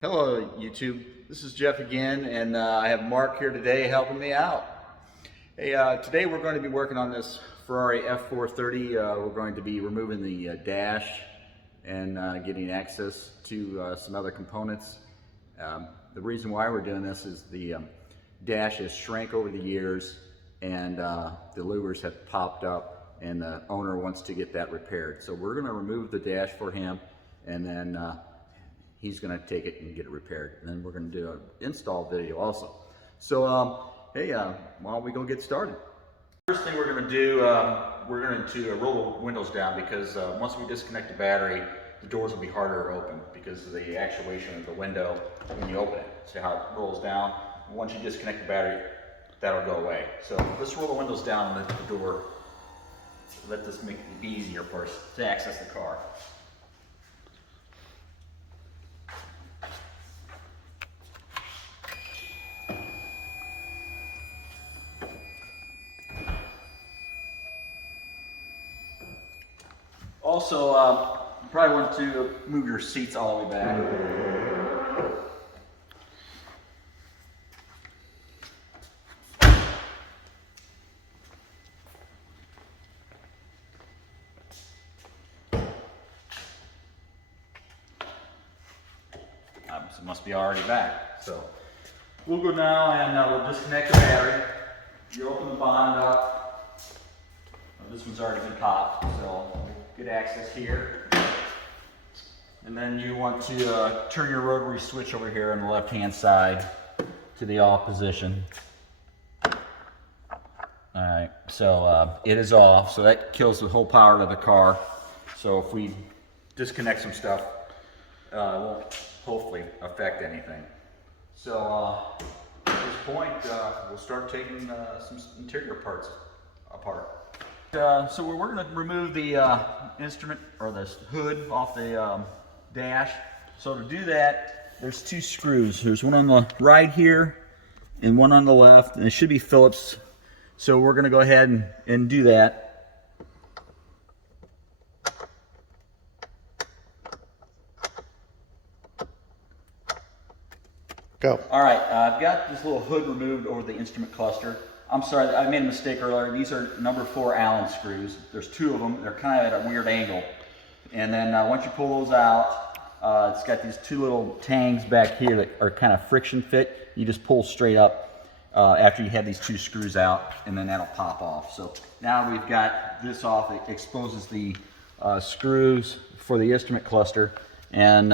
Hello YouTube, this is Jeff again, and I have Mark here today helping me out. Hey, today we're going to be working on this Ferrari F430. We're going to be removing the dash and getting access to some other components. The reason why we're doing this is the dash has shrank over the years, and the louvers have popped up, and the owner wants to get that repaired. So we're going to remove the dash for him, and then he's going to take it and get it repaired, and then we're going to do an install video also. So hey, why don't we go get started? First thing we're going to do, we're going to roll the windows down, because once we disconnect the battery, the doors will be harder to open because of the actuation of the window when you open it. See how it rolls down? Once you disconnect the battery, that'll go away. So let's roll the windows down and let the door, let this make it easier for us to access the car. Also, you probably want to move your seats all the way back. So it must be already back. So we'll go now and we'll disconnect the battery. You open the bond up. This one's already been popped, so get access here. And then you want to turn your rotary switch over here on the left hand side to the off position. Alright, so it is off, so that kills the whole power to the car. So if we disconnect some stuff, it won't hopefully affect anything. So at this point, we'll start taking some interior parts apart. So we're going to remove the instrument, or the hood, off the dash. So to do that, there's two screws. There's one on the right here and one on the left, and it should be Phillips. So we're going to go ahead and do that. Go. All right, I've got this little hood removed over the instrument cluster. I'm sorry, I made a mistake earlier. These are number 4 Allen screws. There's 2 of them. They're kind of at a weird angle. And then once you pull those out, it's got these 2 little tangs back here that are kind of friction fit. You just pull straight up after you have these 2 screws out, and then that'll pop off. So now we've got this off. It exposes the screws for the instrument cluster, and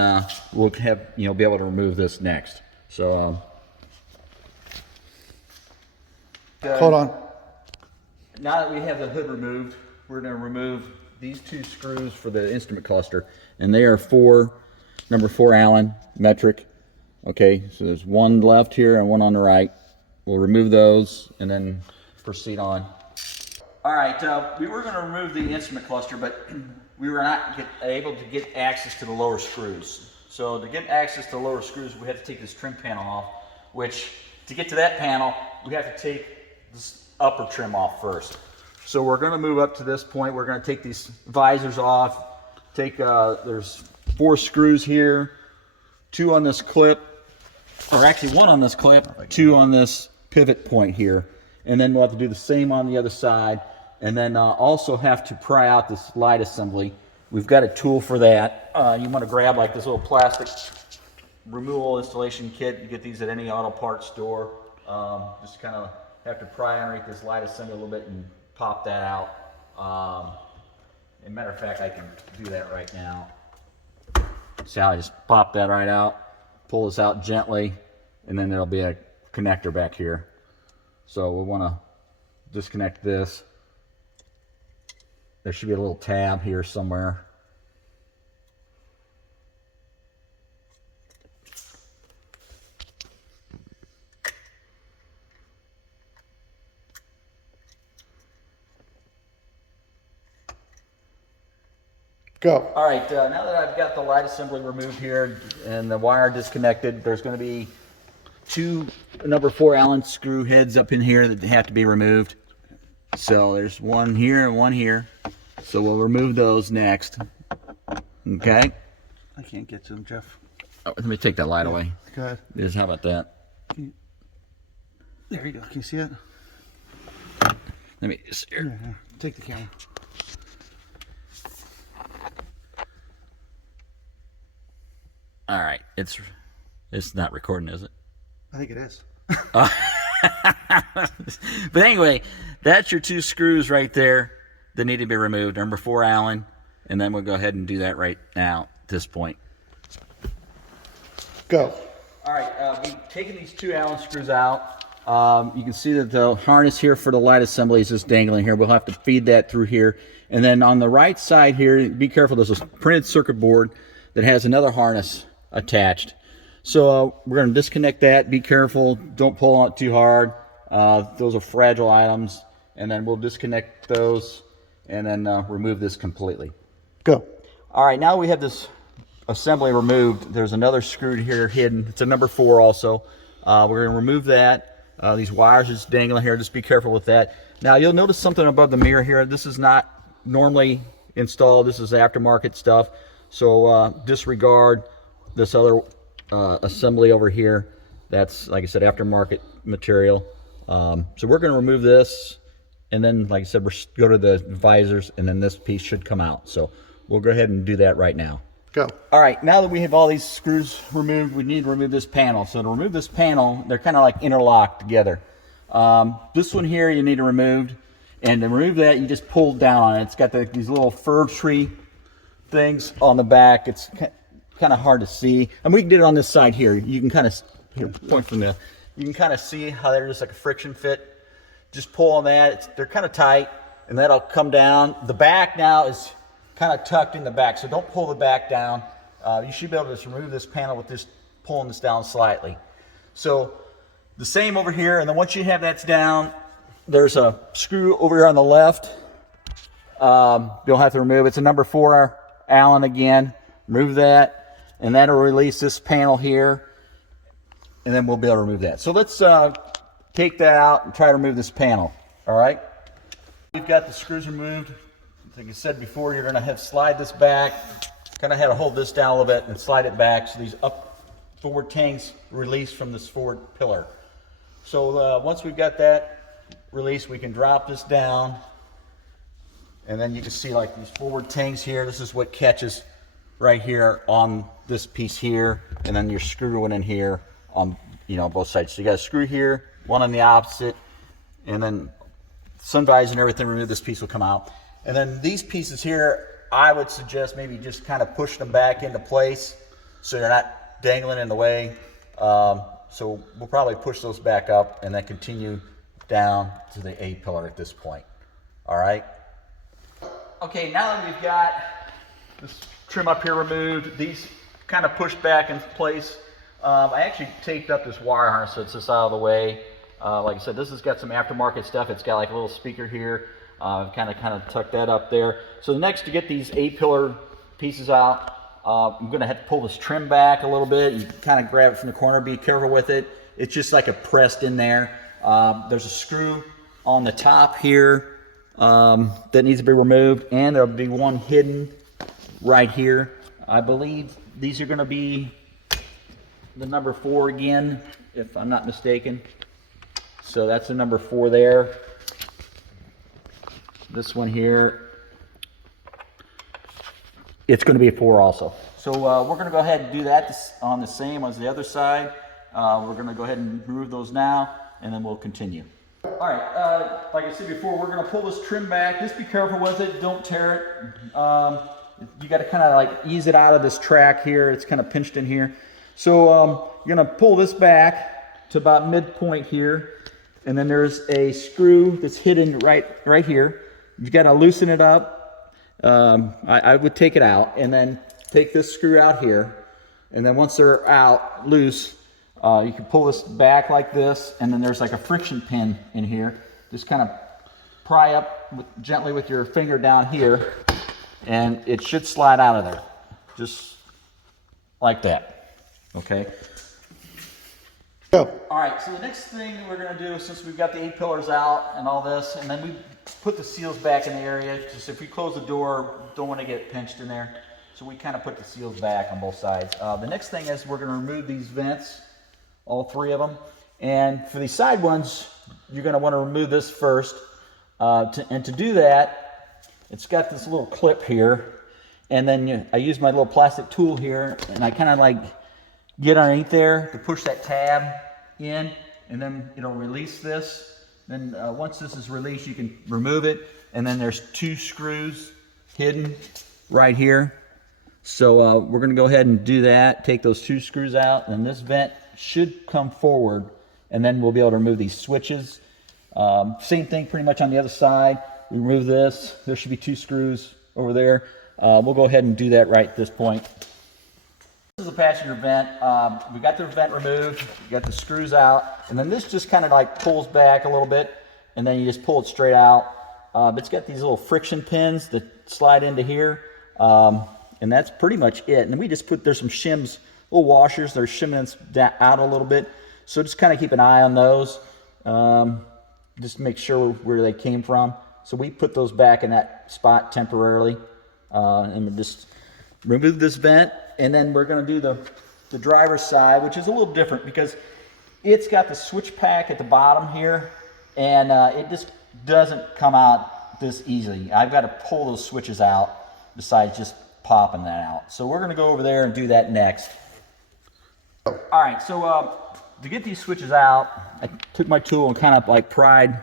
we'll have, be able to remove this next. So hold on. now that we have the hood removed, we're going to remove these 2 screws for the instrument cluster, and they are number 4 Allen metric. Okay, so there's one left here and one on the right. We'll remove those and then proceed on. All right, we were going to remove the instrument cluster, but we were not able to get access to the lower screws. So to get access to the lower screws, we have to take this trim panel off, which to get to that panel, we have to take this upper trim off first. So we're going to move up to this point. We're going to take these visors off. There's 4 screws here, 2 on this clip, or actually 1 on this clip, 2 on this pivot point here. And then we'll have to do the same on the other side. And then also have to pry out this light assembly. We've got a tool for that. You want to grab like this little plastic removal installation kit. You get these at any auto parts store. Just kind of have to pry underneath this light assembly a little bit and pop that out. As a matter of fact, I can do that right now. See how I just pop that right out, pull this out gently, and then there'll be a connector back here. So we'll want to disconnect this. There should be a little tab here somewhere. Go. All right, now that I've got the light assembly removed here and the wire disconnected, there's going to be 2 number 4 Allen screw heads up in here that have to be removed. So there's one here and one here. So we'll remove those next. Okay. I can't get to them, Jeff. Oh, let me take that light away. Go ahead. How about that? There you go. Can you see it? Let me just here. Yeah. Take the camera. All right, it's not recording, is it? I think it is. But anyway, that's your 2 screws right there that need to be removed. Number 4 Allen, and then we'll go ahead and do that right now at this point. Go. All right, we've taken these 2 Allen screws out. You can see that the harness here for the light assembly is just dangling here. We'll have to feed that through here. And then on the right side here, be careful, there's a printed circuit board that has another harness attached. So we're going to disconnect that. Be careful, don't pull on it too hard. Those are fragile items. And then we'll disconnect those and then remove this completely. Go. All right, now we have this assembly removed. There's another screw here hidden. It's a number 4 also. We're going to remove that. These wires are just dangling here. Just be careful with that. Now you'll notice something above the mirror here. This is not normally installed. This is aftermarket stuff. So disregard this other assembly over here. That's, like I said, aftermarket material. So we're going to remove this, and then, like I said, we'll go to the visors, and then this piece should come out. So we'll go ahead and do that right now. Go. All right, now that we have all these screws removed, we need to remove this panel. So to remove this panel, they're kind of like interlocked together. This one here you need to remove, and to remove that, you just pull down on it. It's got these little fir tree things on the back. It's kind of hard to see, and we did it on this side here. You can kind of point from the. You can kind of see how there's just like a friction fit. Just pull on that. They're kind of tight, and that'll come down. The back now is kind of tucked in the back, so don't pull the back down. You should be able to just remove this panel with just pulling this down slightly. So the same over here, and then once you have that down, there's a screw over here on the left. You'll have to remove. It's a number 4 Allen again. Remove that, and that'll release this panel here, and then we'll be able to remove that. So let's take that out and try to remove this panel. All right. We've got the screws removed. Like I said before, you're going to have to slide this back. Kind of have to hold this down a little bit and slide it back so these forward tanks release from this forward pillar. So once we've got that released, we can drop this down, and then you can see like these forward tanks here. This is what catches right here on this piece here, and then you're screwing in here on both sides. So you got a screw here, one on the opposite, and then sun visor and everything. Remove this piece will come out. And then these pieces here, I would suggest maybe just kind of push them back into place so you're not dangling in the way. So we'll probably push those back up and then continue down to the A pillar at this point. All right. Okay, now that we've got this trim up here removed, these kind of pushed back in place. I actually taped up this wire harness so it's just out of the way. Like I said, this has got some aftermarket stuff. It's got like a little speaker here. I've kind of tucked that up there. So next, to get these A-pillar pieces out, I'm going to have to pull this trim back a little bit. You can kind of grab it from the corner. Be careful with it. It's just like a pressed in there. There's a screw on the top here that needs to be removed, and there'll be one hidden right here. I believe these are going to be the number 4 again, if I'm not mistaken. So that's the number 4 there. This one here, it's going to be a 4 also. So we're going to go ahead and do that on the same as the other side. We're going to go ahead and remove those now, and then we'll continue. All right, like I said before, we're going to pull this trim back. Just be careful with it. Don't tear it. You got to kind of like ease it out of this track here. It's kind of pinched in here. So you're going to pull this back to about midpoint here, and then there's a screw that's hidden right here. You've got to loosen it up. I would take it out and then take this screw out here, and then once they're out loose, you can pull this back like this, and then there's like a friction pin in here. Just kind of pry up gently with your finger down here, and it should slide out of there, just like that. Okay. Go. All right, so the next thing we're going to do, since we've got the A-pillars out and all this, and then we put the seals back in the area, because if we close the door, don't want to get pinched in there. So we kind of put the seals back on both sides. The next thing is we're going to remove these vents, all three of them. And for these side ones, you're going to want to remove this first. And to do that, it's got this little clip here. And then I use my little plastic tool here, and I kind of like get underneath there to push that tab in, and then it'll release this. Then once this is released, you can remove it. And then there's two screws hidden right here. So we're going to go ahead and do that, take those two screws out, and this vent should come forward, and then we'll be able to remove these switches. Same thing pretty much on the other side. We remove this. There should be two screws over there. We'll go ahead and do that right at this point. This is a passenger vent. We got the vent removed, we got the screws out, and then this just kind of like pulls back a little bit, and then you just pull it straight out. It's got these little friction pins that slide into here. And that's pretty much it. And then we just there's some shims, little washers, they're shimming that out a little bit. So just kind of keep an eye on those. Just make sure where they came from. So we put those back in that spot temporarily. And we'll just remove this vent. And then we're going to do the driver's side, which is a little different because it's got the switch pack at the bottom here. And it just doesn't come out this easily. I've got to pull those switches out besides just popping that out. So we're going to go over there and do that next. All right, so to get these switches out, I took my tool and kind of like pried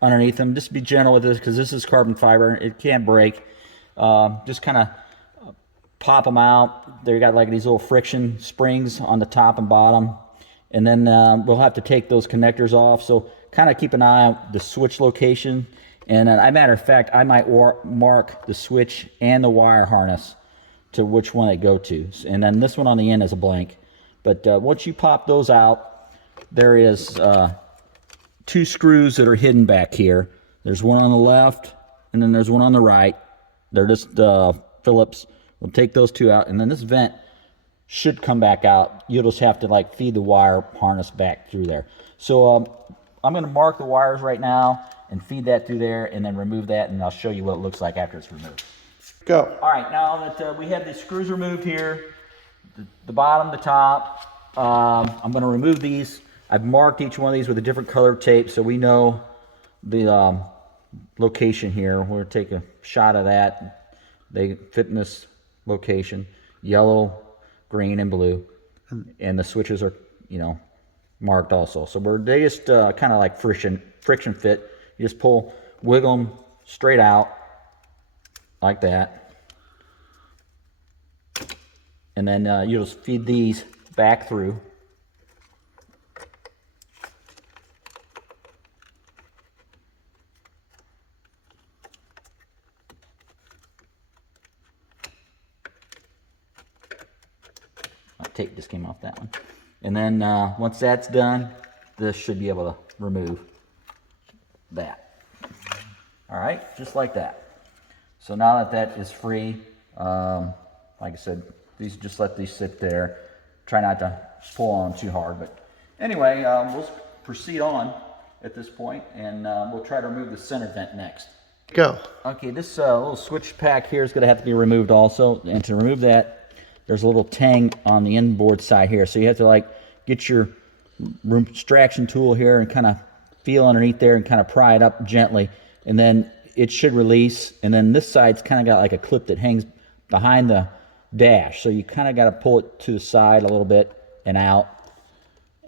underneath them. Just be gentle with this because this is carbon fiber. It can't break. Just kind of pop them out. They got like these little friction springs on the top and bottom. And then we'll have to take those connectors off. So kind of keep an eye on the switch location. And as a matter of fact, I might mark the switch and the wire harness to which one they go to. And then this one on the end is a blank. But once you pop those out, there is two screws that are hidden back here. There's one on the left, and then there's one on the right. They're just Phillips. We'll take those two out, and then this vent should come back out. You'll just have to like feed the wire harness back through there. So I'm going to mark the wires right now and feed that through there, and then remove that, and I'll show you what it looks like after it's removed. Go. All right, now that we have the screws removed here, the bottom, the top, I'm going to remove these. I've marked each one of these with a different color tape so we know the location here. We'll take a shot of that. They fit in this location, yellow, green, and blue. And the switches are, marked also. So they just kind of like friction fit. You just wiggle them straight out like that. And then you'll just feed these back through. Tape just came off that one. And then once that's done, this should be able to remove that. All right, just like that. So now that is free, like I said, just let these sit there. Try not to pull on them too hard. But anyway, we'll proceed on at this point, and we'll try to remove the center vent next. Go. Okay, this little switch pack here is going to have to be removed also. And to remove that, there's a little tang on the inboard side here. So you have to like get your extraction tool here and kind of feel underneath there and kind of pry it up gently. And then it should release. And then this side's kind of got like a clip that hangs behind the dash. So you kind of got to pull it to the side a little bit and out.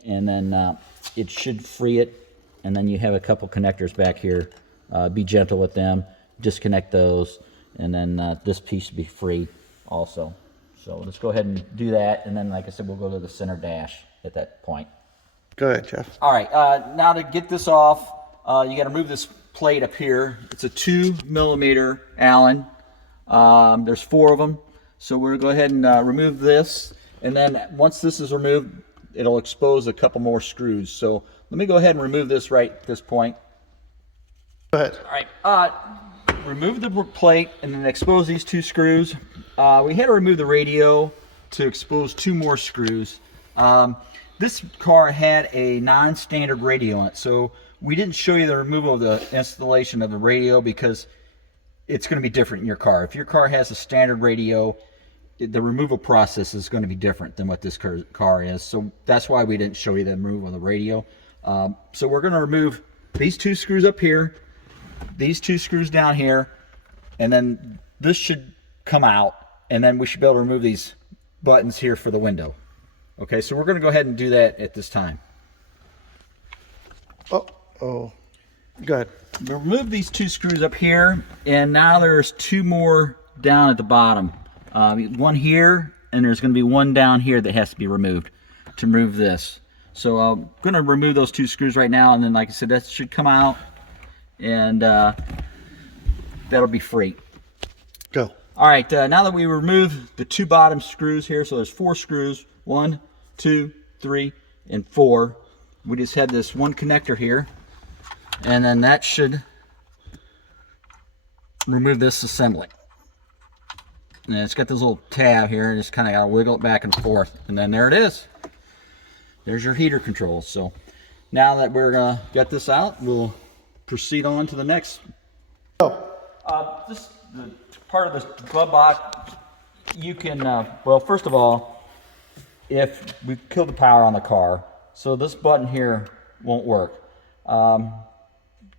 And then it should free it. And then you have a couple connectors back here. Be gentle with them. Disconnect those. And then this piece should be free also. So let's go ahead and do that, and then, like I said, we'll go to the center dash at that point. Go ahead, Jeff. All right, now to get this off, you got to remove this plate up here. It's a 2mm Allen. There's 4 of them. So we're going to go ahead and remove this, and then once this is removed, it'll expose a couple more screws. So let me go ahead and remove this right at this point. Go ahead. All right. Remove the plate and then expose these 2 screws. We had to remove the radio to expose 2 more screws. This car had a non-standard radio on it, so we didn't show you the removal of the installation of the radio because it's going to be different in your car. If your car has a standard radio, the removal process is going to be different than what this car is. So that's why we didn't show you the removal of the radio. So we're going to remove these 2 screws up here, these 2 screws down here, and then this should come out, and then we should be able to remove these buttons here for the window. Okay, so we're going to go ahead and do that at this time. Oh, good. We remove these 2 screws up here, and now there's 2 more down at the bottom. One here, and there's going to be one down here that has to be removed to remove this. So I'm going to remove those 2 screws right now, and then, like I said, that should come out, and that'll be free. Go. All right, now that we remove the 2 bottom screws here, so there's 4 screws, 1, 2, 3, and 4. We just had this one connector here, and then that should remove this assembly. And it's got this little tab here, and just kind of got to wiggle it back and forth, and then there it is. There's your heater controls. So now that we're got this out, we'll proceed on to the next. Go. This the part of this glove box. You can well, first of all, if we've killed the power on the car, so this button here won't work.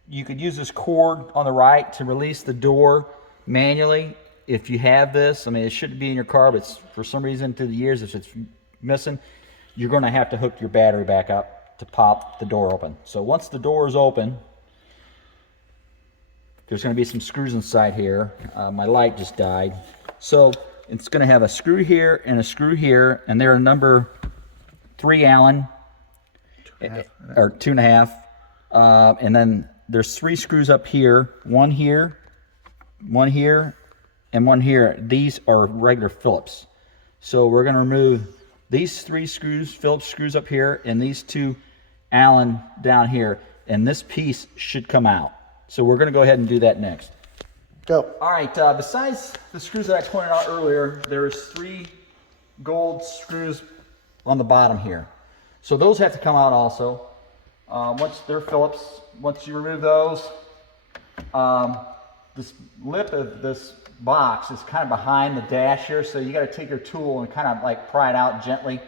You could use this cord on the right to release the door manually. If you have this, I mean, it shouldn't be in your car, but for some reason through the years, if it's missing, you're going to have to hook your battery back up to pop the door open. So once the door is open, there's going to be some screws inside here. My light just died. So it's going to have a screw here and a screw here, and they're number 3 Allen, or 2.5. And then there's 3 screws up here, one here, one here, and one here. These are regular Phillips. So we're going to remove these 3 screws, Phillips screws up here, and these 2 Allen down here, and this piece should come out. So we're going to go ahead and do that next. Go. All right, besides the screws that I pointed out earlier, there's 3 gold screws on the bottom here. So those have to come out also. Once they're Phillips, once you remove those, this lip of this box is kind of behind the dash here, so you got to take your tool and kind of like pry it out gently,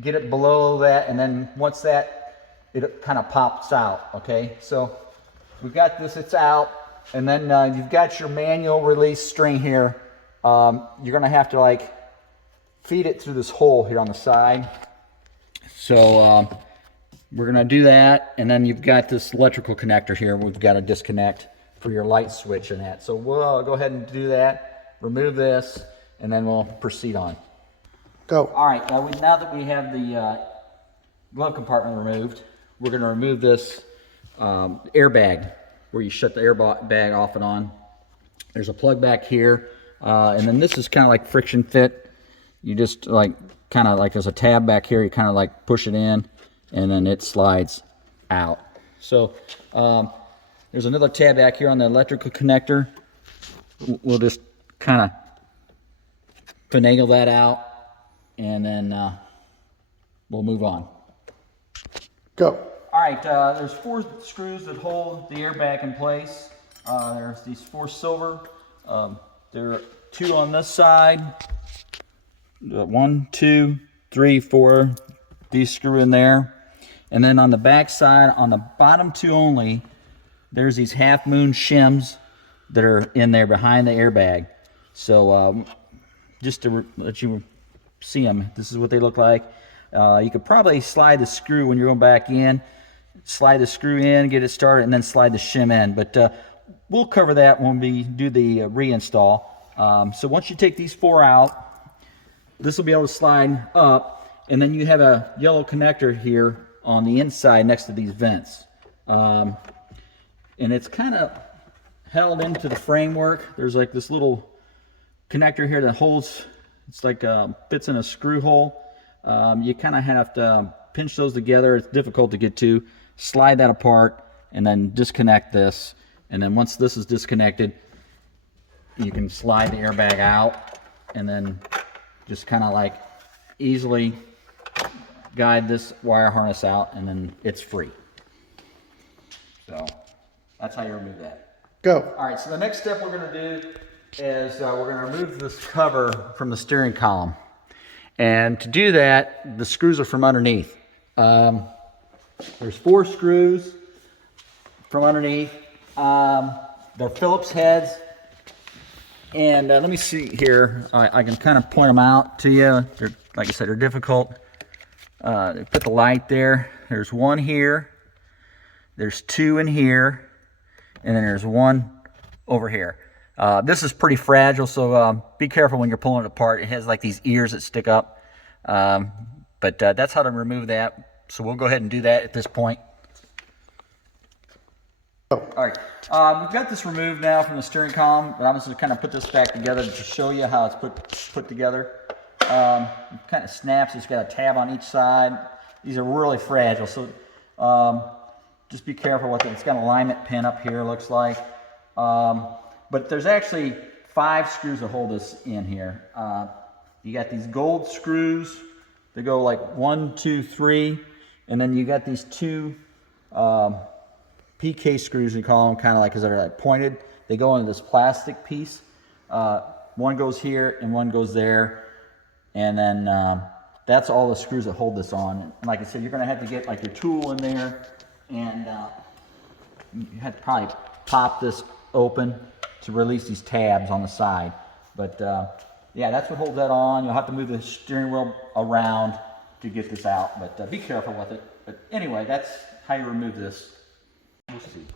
get it below that, and then once that, it kind of pops out. Okay, so we've got this, it's out, and then you've got your manual release string here. You're going to have to like feed it through this hole here on the side. So we're going to do that, and then you've got this electrical connector here we've got to disconnect for your light switch and that. So we'll go ahead and do that, remove this, and then we'll proceed on. Go. All right, now that we have the glove compartment removed, we're going to remove this airbag where you shut the airbag off and on. There's a plug back here, and then this is kind of like friction fit. You just like kind of like there's a tab back here, you kind of like push it in, and then it slides out. So there's another tab back here on the electrical connector. We'll just kind of finagle that out, and then we'll move on. Go. All right, there's 4 screws that hold the airbag in place. There's these 4 silver. There are 2 on this side. 1, 2, 3, 4. These screw in there. And then on the back side, on the bottom 2 only, there's these half moon shims that are in there behind the airbag. So just to let you see them, this is what they look like. You could probably slide the screw when you're going back in, slide the screw in, get it started, and then slide the shim in. But we'll cover that when we do the reinstall. So once you take these 4 out, this will be able to slide up, and then you have a yellow connector here on the inside next to these vents. And it's kind of held into the framework. There's like this little connector here that holds, it's like fits in a screw hole. You kind of have to pinch those together. It's difficult to get to. Slide that apart and then disconnect this. And then once this is disconnected, you can slide the airbag out and then just kind of like easily guide this wire harness out, and then it's free. So that's how you remove that. Go. All right, so the next step we're going to do is we're going to remove this cover from the steering column. And to do that, the screws are from underneath. There's 4 screws from underneath. They're Phillips heads. And let me see here. I can kind of point them out to you. They're, like I said, they're difficult. They put the light there. There's 1 here. There's 2 in here. And then there's 1 over here. This is pretty fragile, so be careful when you're pulling it apart. It has like these ears that stick up. But that's how to remove that. So we'll go ahead and do that at this point. Go. All right, we've got this removed now from the steering column, but I'm just going to kind of put this back together to show you how it's put together. It kind of snaps. It's got a tab on each side. These are really fragile, so just be careful with it. It's got an alignment pin up here, looks like. But there's actually 5 screws that hold this in here. You got these gold screws. They go like 1, 2, 3, and then you got these 2 PK screws, we call them, kind of like, because they're like pointed. They go into this plastic piece. 1 goes here and 1 goes there, and then that's all the screws that hold this on. And like I said, you're going to have to get like your tool in there, and you have to probably pop this open to release these tabs on the side. But yeah, that's what holds that on. You'll have to move the steering wheel around to get this out, but be careful with it. But anyway, that's how you remove this. We'll see.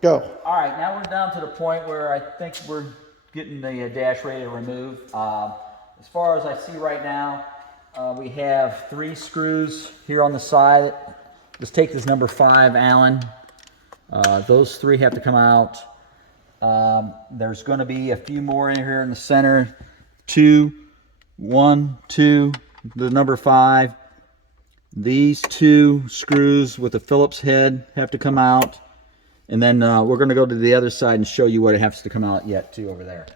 Go. All right, now we're down to the point where I think we're getting the dash ready to remove. As far as I see right now, we have 3 screws here on the side. Let's take this number 5 Allen. Those 3 have to come out. There's going to be a few more in here in the center. 2, 1, 2, the number 5. These 2 screws with the Phillips head have to come out. And then we're going to go to the other side and show you what it has to come out yet too over there.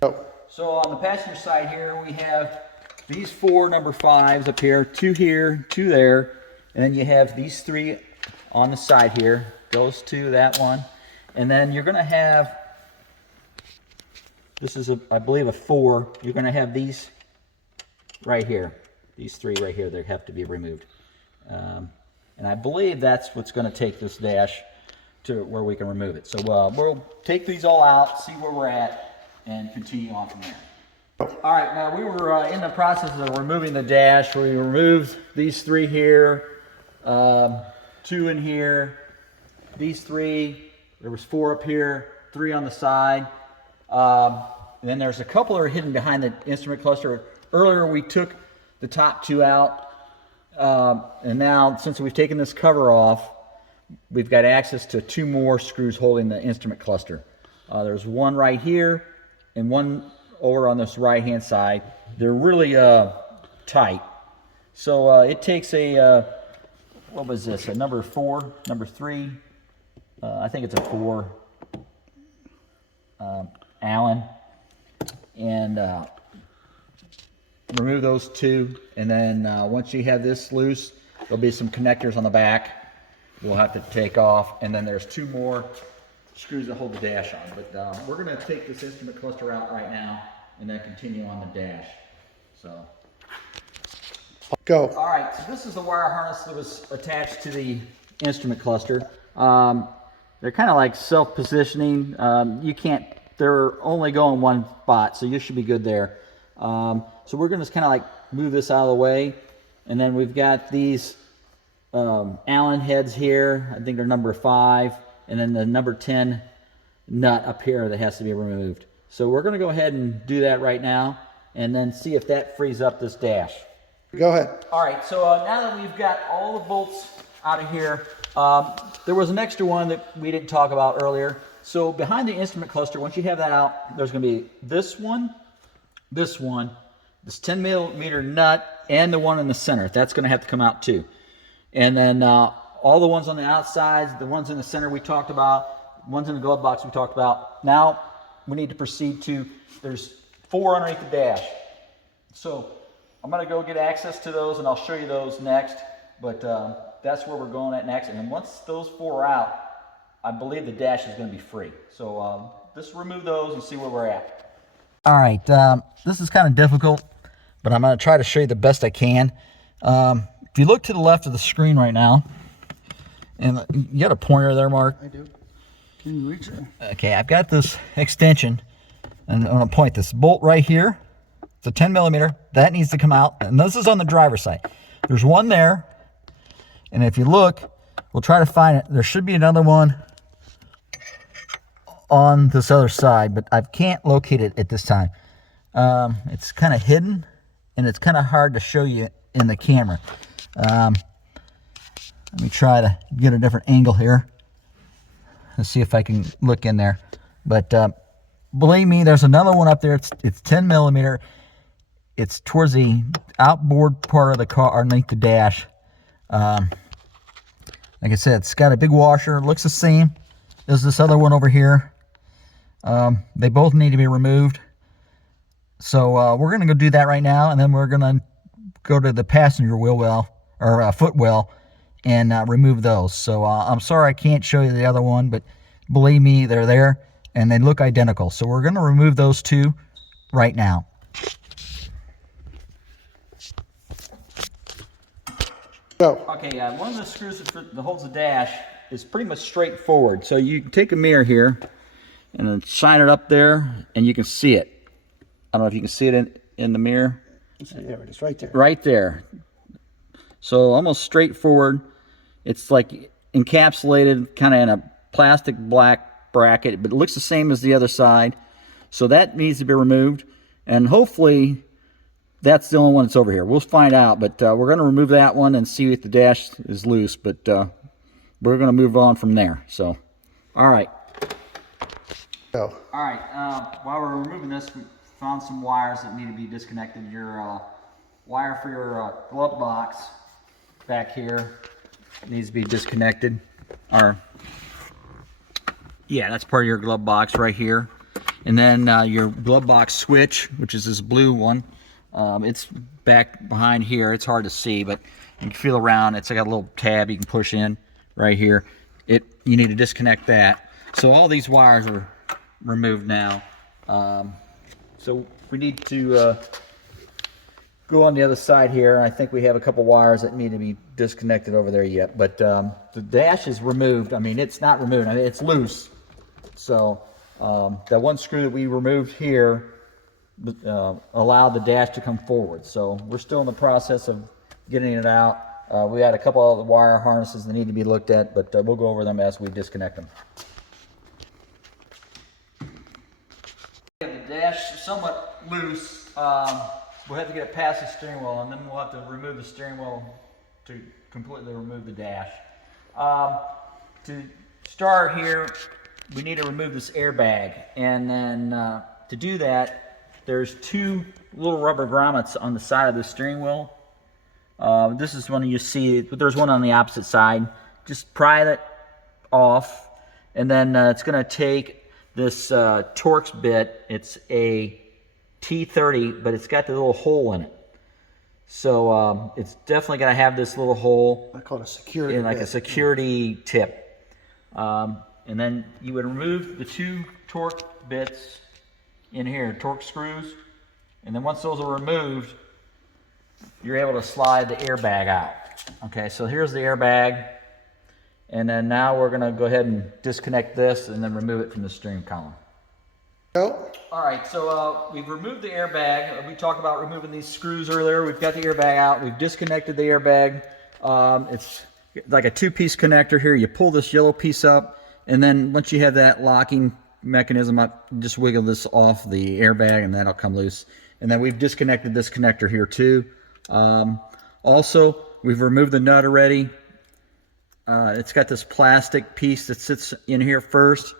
Go. So on the passenger side here, we have these 4 number 5s up here. 2 here, 2 there. And then you have these 3 on the side here. Those 2, that one. And then you're going to have, this is, I believe, a 4. You're going to have these right here. These 3 right here, they have to be removed. And I believe that's what's going to take this dash to where we can remove it. So we'll take these all out, see where we're at, and continue on from there. All right, now we were in the process of removing the dash. We removed these 3 here, 2 in here, these 3. There was 4 up here, 3 on the side. And then there's a couple that are hidden behind the instrument cluster. Earlier we took the top 2 out. And now, since we've taken this cover off, we've got access to 2 more screws holding the instrument cluster. There's 1 right here and 1 over on this right hand side. They're really tight. So it takes a, what was this, a number 4, number 3, I think it's a 4 Allen, and remove those 2, and then once you have this loose, there'll be some connectors on the back we'll have to take off, and then there's 2 more screws that hold the dash on. But we're going to take this instrument cluster out right now and then continue on the dash. So Go. all right, so this is the wire harness that was attached to the instrument cluster. They're kind of like self-positioning. You can't, they're only going one spot, so you should be good there. So we're going to kind of like move this out of the way. And then we've got these Allen heads here. I think they're number 5. And then the number 10 nut up here that has to be removed. So we're going to go ahead and do that right now and then see if that frees up this dash. Go ahead. All right, so now that we've got all the bolts out of here, there was an extra one that we didn't talk about earlier. So behind the instrument cluster, once you have that out, there's going to be this 10 millimeter nut, and the one in the center. That's going to have to come out too. And then all the ones on the outsides, the ones in the center we talked about, ones in the glove box we talked about. Now we need to proceed to, there's 4 underneath the dash. So I'm going to go get access to those, and I'll show you those next. But that's where we're going at next. And then once those 4 are out, I believe the dash is going to be free. So just remove those and see where we're at. All right, this is kind of difficult, but I'm going to try to show you the best I can. If you look to the left of the screen right now, and you got a pointer there, Mark? I do. Can you reach it? Okay, I've got this extension, and I'm going to point this bolt right here. It's a 10 millimeter. That needs to come out, and this is on the driver's side. There's one there, and if you look, we'll try to find it. There should be another one on this other side, but I can't locate it at this time. It's kind of hidden, and it's kind of hard to show you in the camera. Let me try to get a different angle here. Let's see if I can look in there. But believe me, there's another one up there. It's 10 millimeter. It's towards the outboard part of the car, underneath the dash. Like I said, it's got a big washer. It looks the same as this other one over here. They both need to be removed. So we're going to go do that right now, and then we're going to go to the passenger wheel well, or footwell, and remove those. So I'm sorry I can't show you the other one, but believe me, they're there, and they look identical. So we're going to remove those two right now. Go. Okay, one of the screws that holds the dash is pretty much straightforward. So you can take a mirror here and then shine it up there, and you can see it. I don't know if you can see it in the mirror. There it is, right there. Right there. So almost straightforward. It's like encapsulated kind of in a plastic black bracket, but it looks the same as the other side. So that needs to be removed, and hopefully that's the only one that's over here. We'll find out, but we're going to remove that one and see if the dash is loose, but we're going to move on from there. So, all right. Go. All right, while we're removing this, we found some wires that need to be disconnected. Your wire for your glove box back here needs to be disconnected. Yeah, that's part of your glove box right here. And then your glove box switch, which is this blue one, it's back behind here. It's hard to see, but you can feel around. It's got a little tab you can push in right here. You need to disconnect that. So all these wires are removed now. So we need to go on the other side here. I think we have a couple wires that need to be disconnected over there yet, but the dash is removed. I mean, it's not removed. I mean, it's loose. So that one screw that we removed here allowed the dash to come forward. So we're still in the process of getting it out. We had a couple of the wire harnesses that need to be looked at, but we'll go over them as we disconnect them. The dash is somewhat loose. We'll have to get it past the steering wheel, and then we'll have to remove the steering wheel to completely remove the dash. To start here, we need to remove this airbag, and then to do that, there's two little rubber grommets on the side of the steering wheel. This is one you see, but there's one on the opposite side. Just pry that off, and then it's going to take this Torx bit. It's a T30, but it's got the little hole in it. So it's definitely going to have this little hole. I call it a security like bit. a security tip. And then you would remove the two torque bits in here, torque screws, and then once those are removed, you're able to slide the airbag out. Okay, so here's the airbag, and then now we're going to go ahead and disconnect this and then remove it from the steering column. Go. All right, so we've removed the airbag. We talked about removing these screws earlier. We've got the airbag out. We've disconnected the airbag. It's like a two-piece connector here. You pull this yellow piece up, and then once you have that locking mechanism up, just wiggle this off the airbag, and that'll come loose. And then we've disconnected this connector here too. Also, we've removed the nut already. It's got this plastic piece that sits in here first.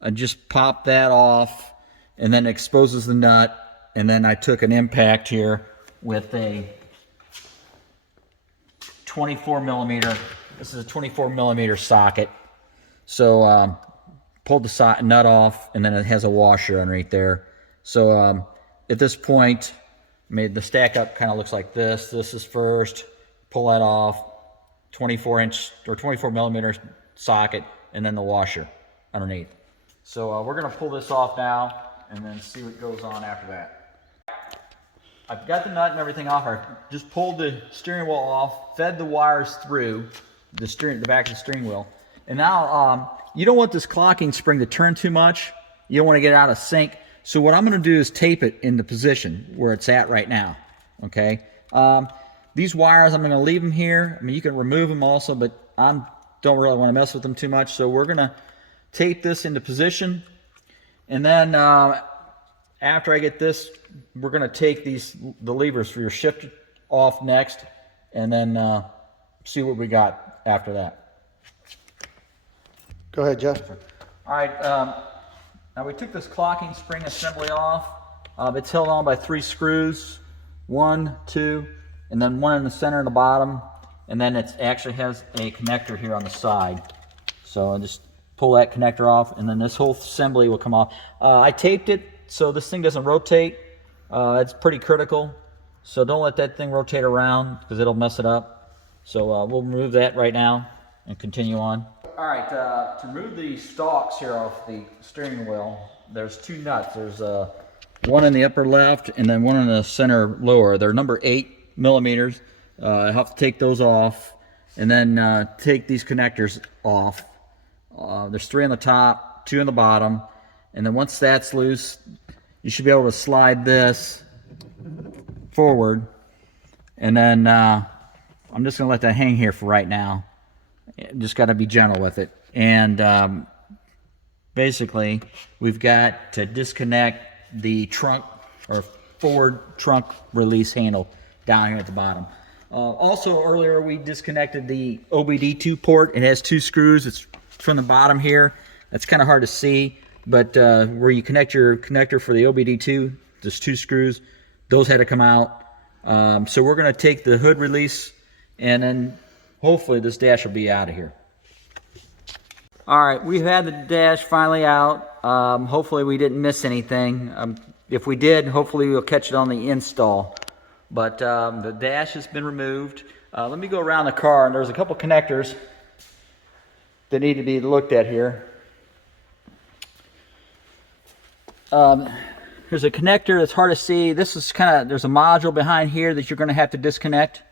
I just pop that off, and then it exposes the nut. And then I took an impact here with a 24 millimeter. This is a 24 millimeter socket. So pulled the nut off, and then it has a washer underneath there. So at this point, made the stack up kind of looks like this. This is first. Pull that off. 24 inch or 24 millimeter socket, and then the washer underneath. So we're gonna pull this off now and then see what goes on after that. I've got the nut and everything off. I just pulled the steering wheel off, fed the wires through the back of the steering wheel. And now you don't want this clocking spring to turn too much. You don't want to get out of sync. So what I'm gonna do is tape it in the position where it's at right now, okay? These wires, I'm gonna leave them here. I mean, you can remove them also, but I don't really wanna mess with them too much. So we're gonna tape this into position. And then after I get this, we're gonna take the levers for your shift off next, and then see what we got after that. Go ahead, Jeff. All right, now we took this clocking spring assembly off. It's held on by 3 screws, 1, 2, and then 1 in the center and the bottom, and then it actually has a connector here on the side. So I'll just pull that connector off, and then this whole assembly will come off. I taped it so this thing doesn't rotate. It's pretty critical, so don't let that thing rotate around because it'll mess it up. So we'll remove that right now and continue on. All right, to remove the stalks here off the steering wheel, there's 2 nuts. There's one in the upper left and then one in the center lower. They're number 8 millimeters. I have to take those off and then take these connectors off. There's 3 on the top, 2 on the bottom, and then once that's loose, you should be able to slide this forward, and then I'm just gonna let that hang here for right now. Just got to be gentle with it. And basically we've got to disconnect the trunk or forward trunk release handle down here at the bottom. Also earlier we disconnected the OBD2 port. It has 2 screws. It's from the bottom here. That's kind of hard to see, but where you connect your connector for the OBD2, there's 2 screws. Those had to come out. So we're going to take the hood release, and then hopefully this dash will be out of here. All right, we've had the dash finally out. Hopefully we didn't miss anything. If we did, hopefully we'll catch it on the install. But the dash has been removed. Let me go around the car, and there's a couple connectors that need to be looked at here. There's a connector that's hard to see. This is there's a module behind here that you're going to have to disconnect.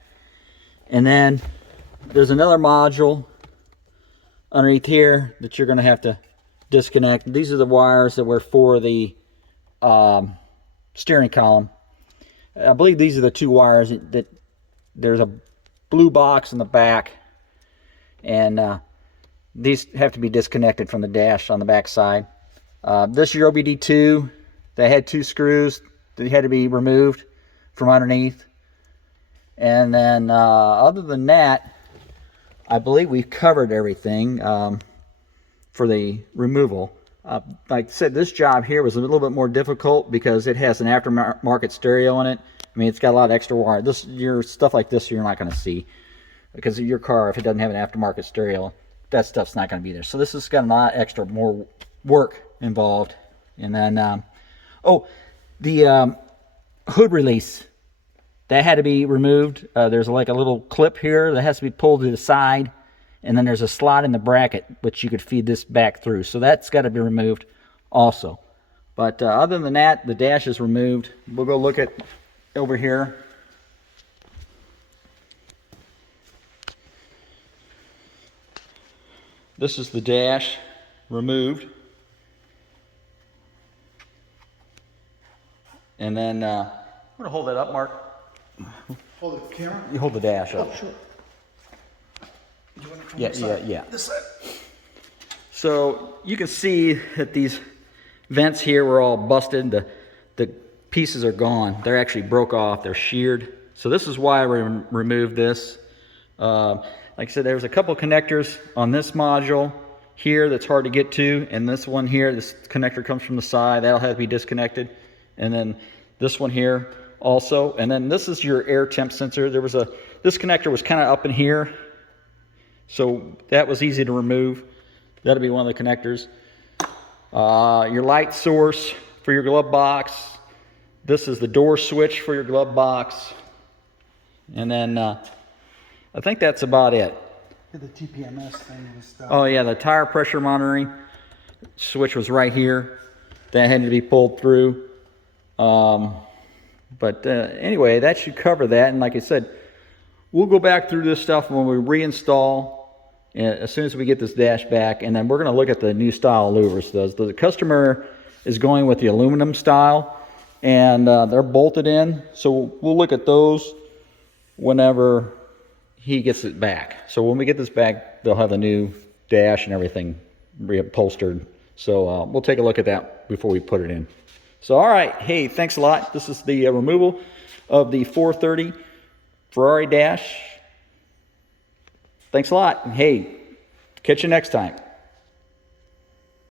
And then there's another module underneath here that you're going to have to disconnect. These are the wires that were for the steering column. I believe these are the 2 wires that there's a blue box in the back, and these have to be disconnected from the dash on the back side. This is your OBD2. They had 2 screws that had to be removed from underneath. And then other than that, I believe we've covered everything for the removal. Like I said, this job here was a little bit more difficult because it has an aftermarket stereo in it. I mean, it's got a lot of extra wire. Your stuff like this you're not going to see because your car, if it doesn't have an aftermarket stereo, that stuff's not going to be there. So this has got a lot extra more work involved. And then the hood release, that had to be removed. There's like a little clip here that has to be pulled to the side, and then there's a slot in the bracket which you could feed this back through. So that's got to be removed also. But other than that, the dash is removed. We'll go look at over here. This is the dash removed. And then, I'm going to hold that up, Mark. Hold the camera. You hold the dash up. Oh, sure. Yeah. This side. So you can see that these vents here were all busted. The pieces are gone. They're actually broke off. They're sheared. So this is why we removed this. Like I said, there's a couple connectors on this module here that's hard to get to, and this one here, this connector comes from the side. That'll have to be disconnected. And then this one here also. And then this is your air temp sensor. This connector was kind of up in here, so that was easy to remove. That'll be one of the connectors. Your light source for your glove box. This is the door switch for your glove box. And then I think that's about it. The TPMS thing was stuff. Oh yeah, the tire pressure monitoring. switch was right here. That had to be pulled through. But anyway, that should cover that. And like I said, we'll go back through this stuff when we reinstall, as soon as we get this dash back, and then we're going to look at the new style louvers. The customer is going with the aluminum style, and they're bolted in. So we'll look at those whenever he gets it back. So when we get this back, they'll have the new dash and everything reupholstered. So we'll take a look at that before we put it in. So all right, hey, thanks a lot. This is the removal of the 430 Ferrari Dash. Thanks a lot. Hey, catch you next time.